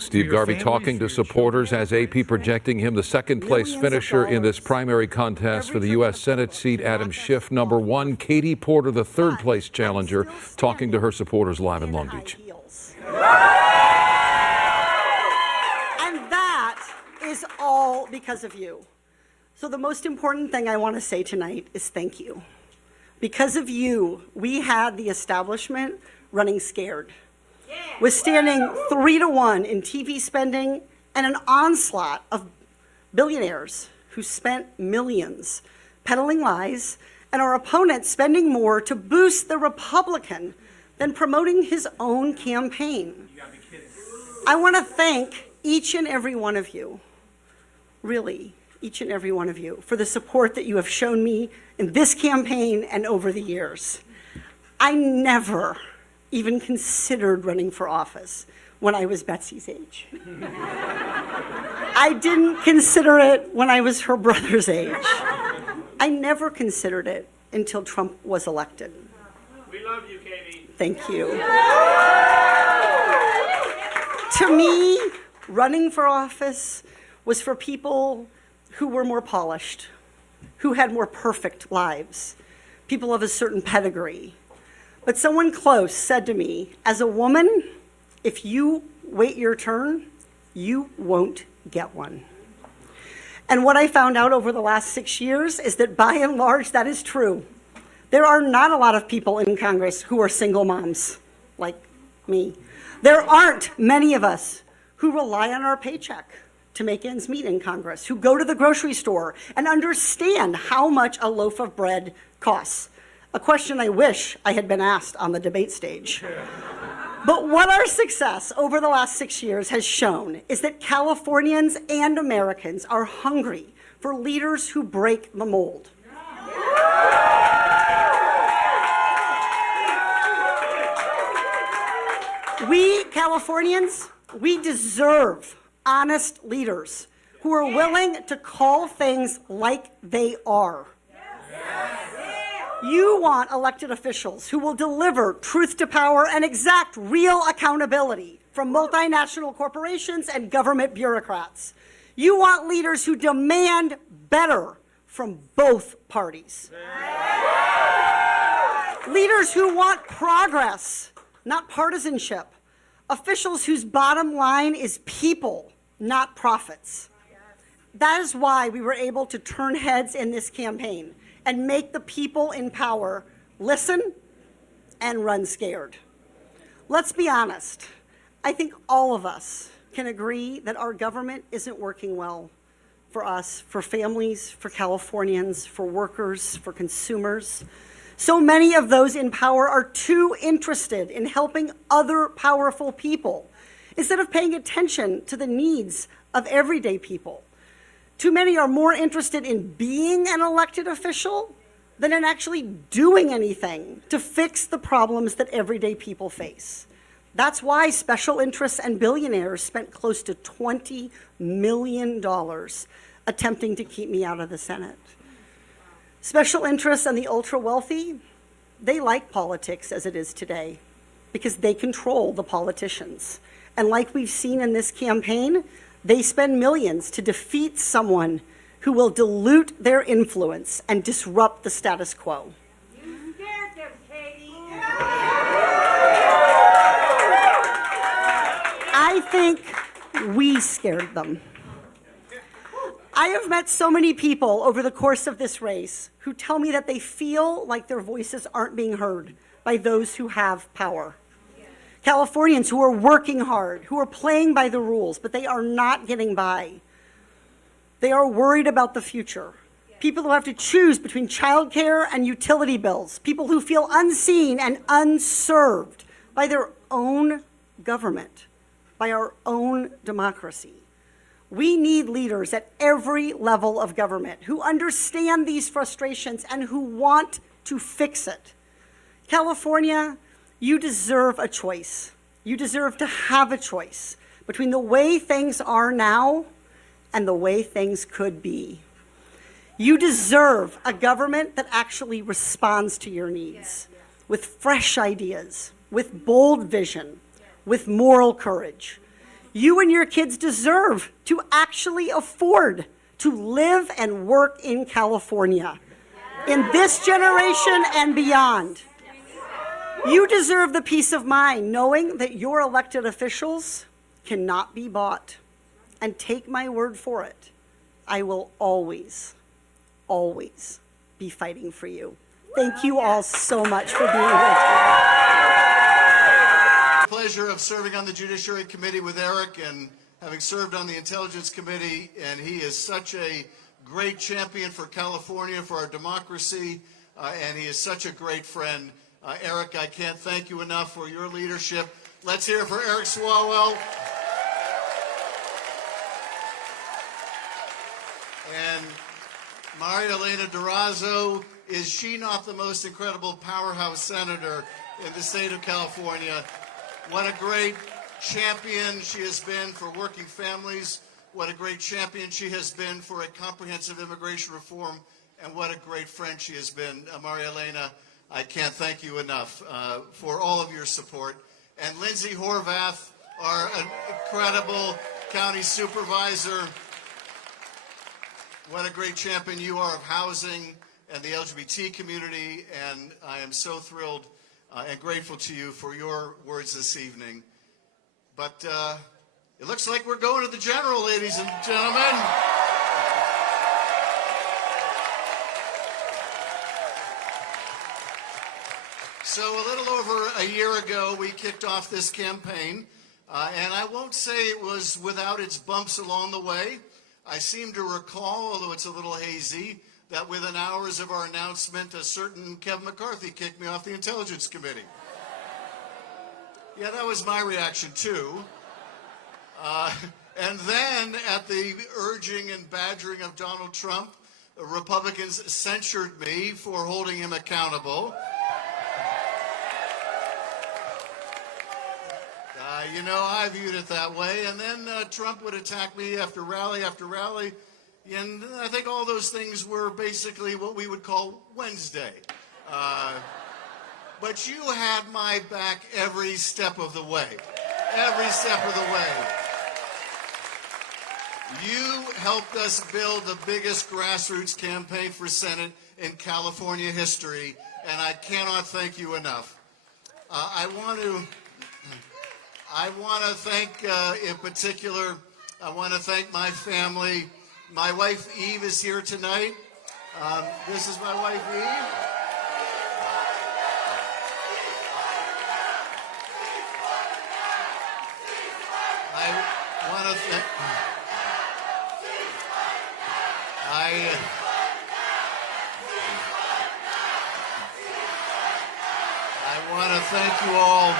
Steve Garvey talking to supporters as AP projecting him the second-place finisher in this primary contest for the U.S. Senate seat. Adam Schiff, number one. Katie Porter, the third-place challenger, talking to her supporters live in Long Beach. And that is all because of you. So the most important thing I want to say tonight is thank you. Because of you, we had the establishment running scared, withstanding 3-to-1 in TV spending and an onslaught of billionaires who spent millions peddling lies, and our opponent spending more to boost the Republican than promoting his own campaign. I want to thank each and every one of you, really, each and every one of you, for the support that you have shown me in this campaign and over the years. I never even considered running for office when I was Betsy's age. I didn't consider it when I was her brother's age. I never considered it until Trump was elected. We love you, Katie. Thank you. To me, running for office was for people who were more polished, who had more perfect lives, people of a certain pedigree. But someone close said to me, as a woman, if you wait your turn, you won't get one. And what I found out over the last 6 years is that by and large, that is true. There are not a lot of people in Congress who are single moms like me. There aren't many of us who rely on our paycheck to make ends meet in Congress, who go to the grocery store and understand how much a loaf of bread costs. A question I wish I had been asked on the debate stage. But what our success over the last 6 years has shown is that Californians and Americans are hungry for leaders who break the mold. We Californians, we deserve honest leaders who are willing to call things like they are. You want elected officials who will deliver truth to power and exact real accountability from multinational corporations and government bureaucrats. You want leaders who demand better from both parties. Leaders who want progress, not partisanship. Officials whose bottom line is people, not profits. That is why we were able to turn heads in this campaign and make the people in power listen and run scared. Let's be honest. I think all of us can agree that our government isn't working well for us, for families, for Californians, for workers, for consumers. So many of those in power are too interested in helping other powerful people instead of paying attention to the needs of everyday people. Too many are more interested in being an elected official than in actually doing anything to fix the problems that everyday people face. That's why special interests and billionaires spent close to $20 million attempting to keep me out of the Senate. Special interests and the ultra-wealthy, they like politics as it is today because they control the politicians. And like we've seen in this campaign, they spend millions to defeat someone who will dilute their influence and disrupt the status quo. You scared them, Katie. I think we scared them. I have met so many people over the course of this race who tell me that they feel like their voices aren't being heard by those who have power. Californians who are working hard, who are playing by the rules, but they are not getting by. They are worried about the future. People who have to choose between childcare and utility bills. People who feel unseen and unserved by their own government, by our own democracy. We need leaders at every level of government who understand these frustrations and who want to fix it. California, you deserve a choice. You deserve to have a choice between the way things are now and the way things could be. You deserve a government that actually responds to your needs with fresh ideas, with bold vision, with moral courage. You and your kids deserve to actually afford to live and work in California in this generation and beyond. You deserve the peace of mind knowing that your elected officials cannot be bought. And take my word for it, I will always, always be fighting for you. Thank you all so much for being here today. Pleasure of serving on the Judiciary Committee with Eric and having served on the Intelligence Committee, and he is such a great champion for California, for our democracy, and he is such a great friend. Eric, I can't thank you enough for your leadership. Let's hear it for Eric Swalwell. And Maria Elena Durazo, is she not the most incredible powerhouse senator in the state of California? What a great champion she has been for working families. What a great champion she has been for a comprehensive immigration reform. And what a great friend she has been. Maria Elena, I can't thank you enough for all of your support. And Lindsay Horvath, our incredible county supervisor. What a great champion you are of housing and the LGBT community, and I am so thrilled and grateful to you for your words this evening. But it looks like we're going to the general, ladies and gentlemen. So a little over a year ago, we kicked off this campaign, and I won't say it was without its bumps along the way. I seem to recall, although it's a little hazy, that within hours of our announcement, a certain Kevin McCarthy kicked me off the Intelligence Committee. Yeah, that was my reaction too. And then, at the urging and badgering of Donald Trump, the Republicans censured me for holding him accountable. You know, I viewed it that way. And then Trump would attack me after rally after rally. And I think all those things were basically what we would call Wednesday. But you had my back every step of the way. Every step of the way. You helped us build the biggest grassroots campaign for Senate in California history, and I cannot thank you enough. I want to thank, in particular, I want to thank my family. My wife, Eve, is here tonight. This is my wife, Eve. I want to thank... I want to thank you all.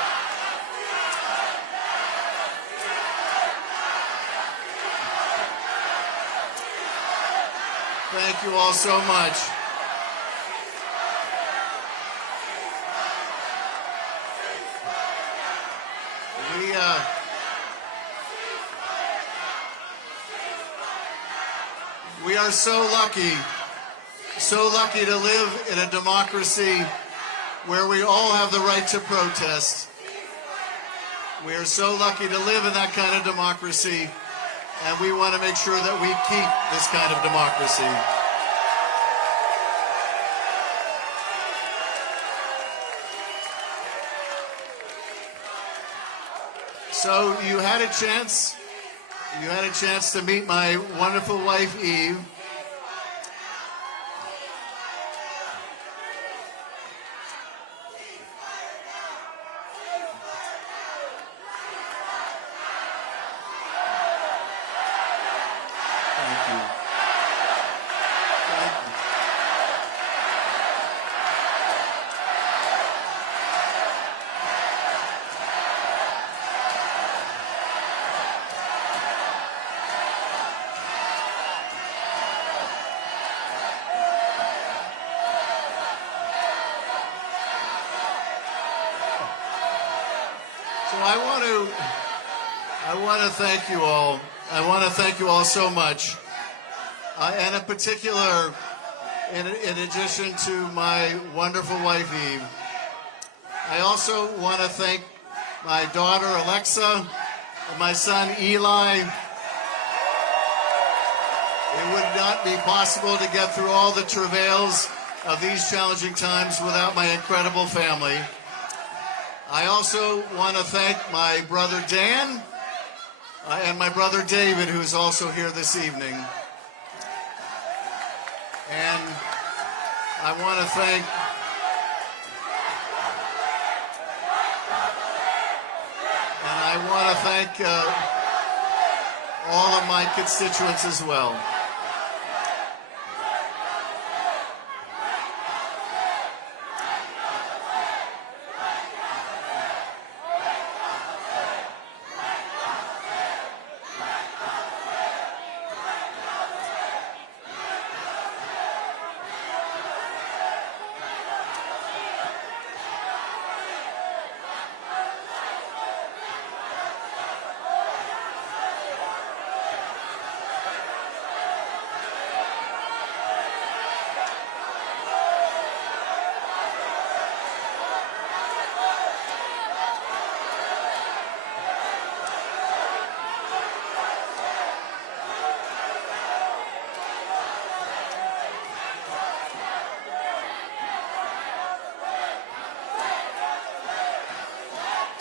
Thank you all so much. We are so lucky to live in a democracy where we all have the right to protest. We are so lucky to live in that kind of democracy, and we want to make sure that we keep this kind of democracy. So you had a chance to meet my wonderful wife, Eve. I want to thank you all. I want to thank you all so much. And in particular, in addition to my wonderful wife, Eve, I also want to thank my daughter, Alexa, and my son Eli. It would not be possible to get through all the travails of these challenging times without my incredible family. I also want to thank my brother Dan and my brother David, who is also here this evening. And I want to thank all of my constituents as well.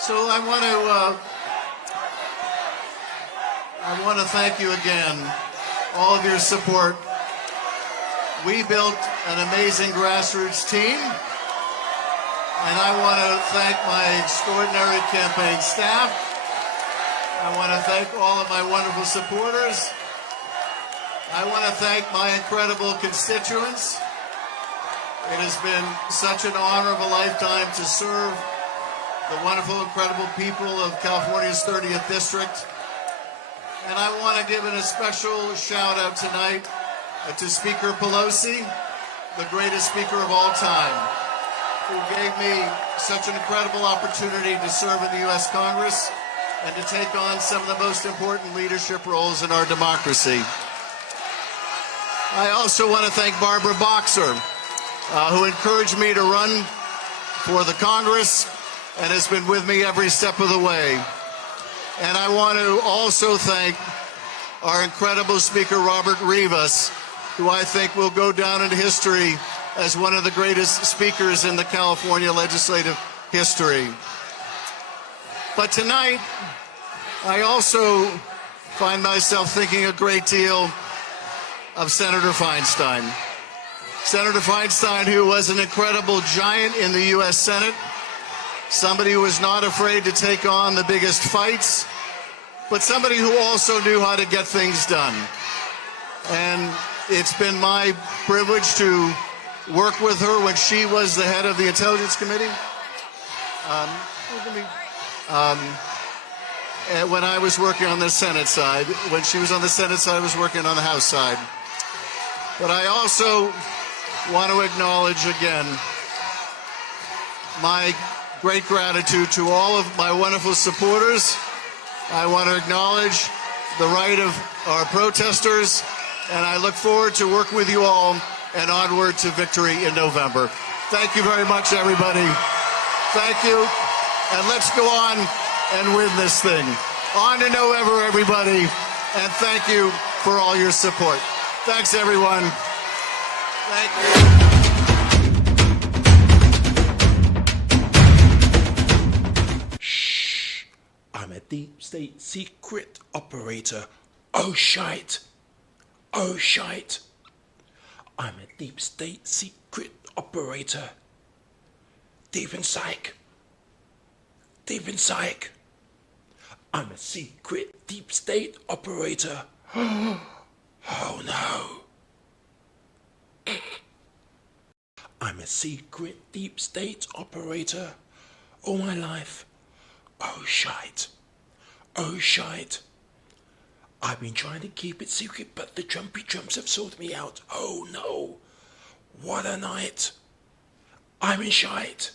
So I want to thank you again, all of your support. We built an amazing grassroots team, and I want to thank my extraordinary campaign staff. I want to thank all of my wonderful supporters. I want to thank my incredible constituents. It has been such an honor of a lifetime to serve the wonderful, incredible people of California's 30th District. And I want to give a special shout out tonight to Speaker Pelosi, the greatest speaker of all time, who gave me such an incredible opportunity to serve in the U.S. Congress and to take on some of the most important leadership roles in our democracy. I also want to thank Barbara Boxer, who encouraged me to run for the Congress and has been with me every step of the way. And I want to also thank our incredible Speaker, Robert Rivas, who I think will go down into history as one of the greatest speakers in the California legislative history. But tonight, I also find myself thinking a great deal of Senator Feinstein. Senator Feinstein, who was an incredible giant in the U.S. Senate, somebody who was not afraid to take on the biggest fights, but somebody who also knew how to get things done. And it's been my privilege to work with her when she was the head of the Intelligence Committee. When I was working on the Senate side. When she was on the Senate side, I was working on the House side. But I also want to acknowledge again my great gratitude to all of my wonderful supporters. I want to acknowledge the right of our protesters, and I look forward to working with you all and onward to victory in November. Thank you very much, everybody. Thank you, and let's go on and win this thing. On to November, everybody, and thank you for all your support. Thanks, everyone. Thank you. I'm a deep state secret operator. Oh shite. Oh shite. I'm a deep state secret operator. Deep in psych. Deep in psych. I'm a secret deep state operator. Oh no. I'm a secret deep state operator. All my life. Oh shite. Oh shite. I've been trying to keep it secret, but the Trumpy Trumps have sold me out. Oh no. What a night. I'm in shite.